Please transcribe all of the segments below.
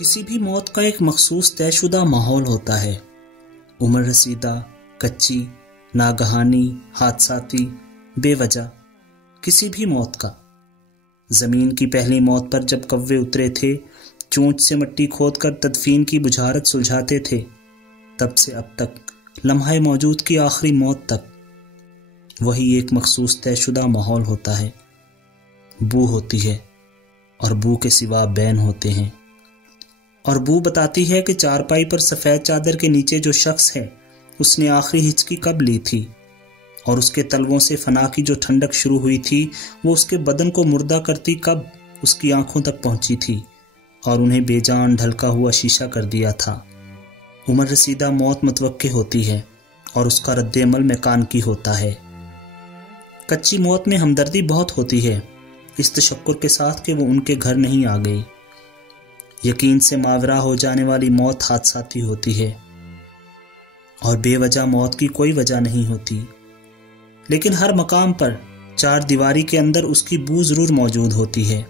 کسی بھی موت کا ایک مخصوص طے شدہ ماحول ہوتا ہے۔ عمر رسیدہ، کچی، ناگہانی، حادثاتی، بے وجہ، کسی بھی موت کا۔ زمین کی پہلی موت پر جب کوے اترے تھے، چونچ سے مٹی کھود کر تدفین کی بجھارت سلجھاتے تھے، تب سے اب تک لمحہ موجود کی آخری موت تک وہی ایک مخصوص طے شدہ ماحول ہوتا ہے۔ بو ہوتی ہے اور بو کے سوا بین ہوتے ہیں، اور بو بتاتی ہے کہ چارپائی پر سفید چادر کے نیچے جو شخص ہے اس نے آخری ہچکی کب لی تھی، اور اس کے تلووں سے فنا کی جو ٹھنڈک شروع ہوئی تھی وہ اس کے بدن کو مردہ کرتی کب اس کی آنکھوں تک پہنچی تھی اور انہیں بے جان ڈھلکا ہوا شیشہ کر دیا تھا۔ عمر رسیدہ موت متوقع ہوتی ہے اور اس کا رد عمل میکانیکی ہوتا ہے۔ کچی موت میں ہمدردی بہت ہوتی ہے، اس تشکر کے ساتھ کہ وہ ان کے گھر نہیں آ گئی۔ یقین سے ماورا ہو جانے والی موت حادثاتی ہوتی ہے، اور بے وجہ موت کی کوئی وجہ نہیں ہوتی، لیکن ہر مقام پر چار دیواری کے اندر اس کی بو ضرور موجود ہوتی ہے۔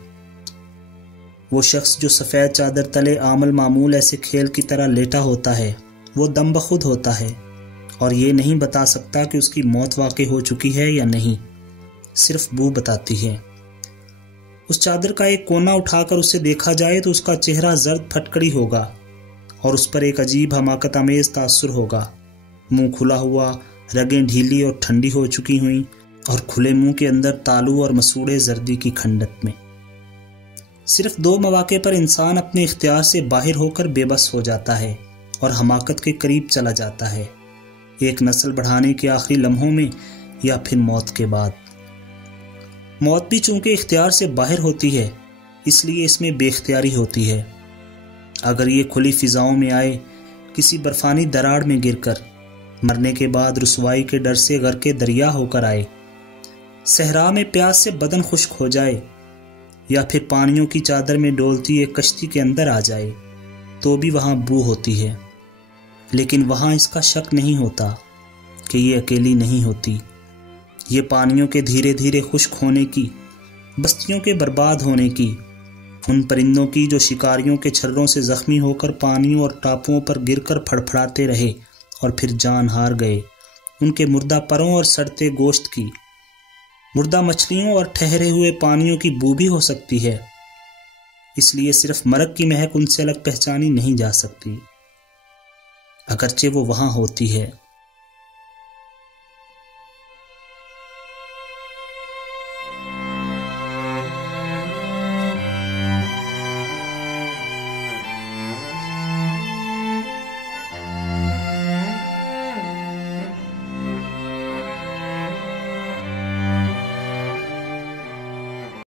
وہ شخص جو سفید چادر تلے عامل معمول ایسے کھیل کی طرح لیٹا ہوتا ہے، وہ دم بخود ہوتا ہے اور یہ نہیں بتا سکتا کہ اس کی موت واقع ہو چکی ہے یا نہیں، صرف بو بتاتی ہے۔ اس چادر کا ایک کونا اٹھا کر اسے دیکھا جائے تو اس کا چہرہ زرد پھٹکڑی ہوگا اور اس پر ایک عجیب حماقت آمیز تاثر ہوگا۔ منہ کھلا ہوا، رگیں ڈھیلی اور ٹھنڈی ہو چکی ہوئیں، اور کھلے منہ کے اندر تالو اور مسوڑے زردی کی کھنڈک میں۔ صرف دو مواقع پر انسان اپنے اختیار سے باہر ہو کر بے بس ہو جاتا ہے اور حماقت کے قریب چلا جاتا ہے، ایک نسل بڑھانے کے آخری لمحوں میں یا پھر موت کے بعد۔ موت بھی چونکہ اختیار سے باہر ہوتی ہے، اس لیے اس میں بے اختیاری ہوتی ہے۔ اگر یہ کھلی فضاؤں میں آئے، کسی برفانی دراڑ میں گر کر، مرنے کے بعد رسوائی کے ڈر سے غرق دریا ہو کر آئے، صحرا میں پیاس سے بدن خشک ہو جائے، یا پھر پانیوں کی چادر میں ڈولتی ایک کشتی کے اندر آ جائے، تو بھی وہاں بو ہوتی ہے۔ لیکن وہاں اس کا شک نہیں ہوتا کہ یہ اکیلی نہیں ہوتی۔ یہ پانیوں کے دھیرے دھیرے خشک ہونے کی، بستیوں کے برباد ہونے کی، ان پرندوں کی جو شکاریوں کے چھروں سے زخمی ہو کر پانیوں اور ٹاپوؤں پر گر کر پھڑپھڑاتے رہے اور پھر جان ہار گئے، ان کے مردہ پروں اور سڑتے گوشت کی، مردہ مچھلیوں اور ٹھہرے ہوئے پانیوں کی بو بھی ہو سکتی ہے۔ اس لیے صرف مرگ کی مہک ان سے الگ پہچانی نہیں جا سکتی، اگرچہ وہ وہاں ہوتی ہے۔